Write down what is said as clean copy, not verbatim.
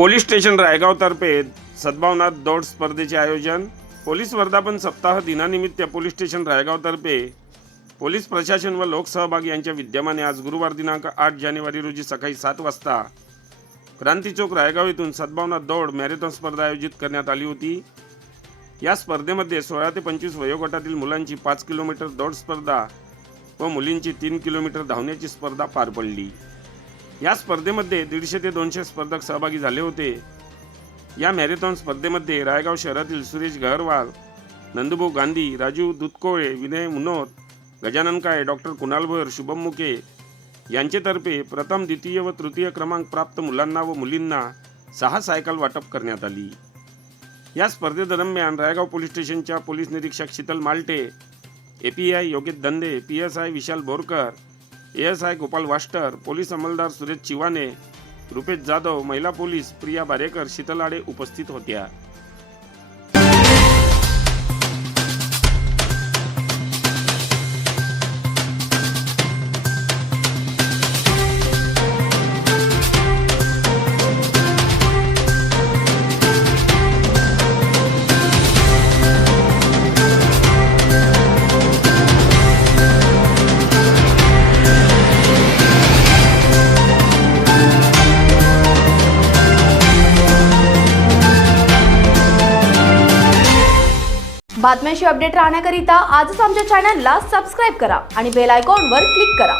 Police station रायगावतर्फे सद्भावना दौड स्पर्धेचे आयोजन। पोलीस वर्धापन सप्ताह दिनानिमित्त पोलीस स्टेशन रायगावतर्फे पोलीस प्रशासन व लोकसहभाग यांच्या विद्यमाने आज गुरुवार दिनांक 8 जानेवारी रोजी सकाळी 7 वाजता क्रांती चौक रायगाव येथून सद्भावना दौड मॅरेथॉन स्पर्धा आयोजित करण्यात आली होती। या स्पर्धेमध्ये 16 ते 25 वयोगटातील मुलांची 5 किलोमीटर दौड स्पर्धा व मुलींची 3 किलोमीटर धावण्याची स्पर्धा पार पडली। या स्पर्धेमध्ये 150 ते 200 स्पर्धक सहभागी झाले होते। या मॅरेथॉन स्पर्धेमध्ये रायगाव शहरातील सुरेश गहरवाल, नंदुभाऊ गांधी, राजू दुधकोळे, विनय मुनोत, गजानन काळे, डॉक्टर कुणाल भोयर, शुभम मुके यांचेतर्फे प्रथम, द्वितीय व तृतीय क्रमांक प्राप्त मुलांना व मुलींना 6 सायकल वाटप करण्यात आली। या स्पर्धेदरम्यान रायगाव पोलीस स्टेशनच्या पोलीस निरीक्षक Sheetal Malte, API Yogesh Dande, PSI Vishal Borkar, ASI Gopal Vaster, police अंमलदार सुरेश चिवाने, रुपेश जाधव, महिला पोलीस प्रिया बारेकर, शीतल आडे उपस्थित होत्या। बातम्यांशी अपडेट राहण्याकरिता आजच आमच्या चॅनलला सबस्क्राइब करा आणि बेल आयकॉनवर क्लिक करा।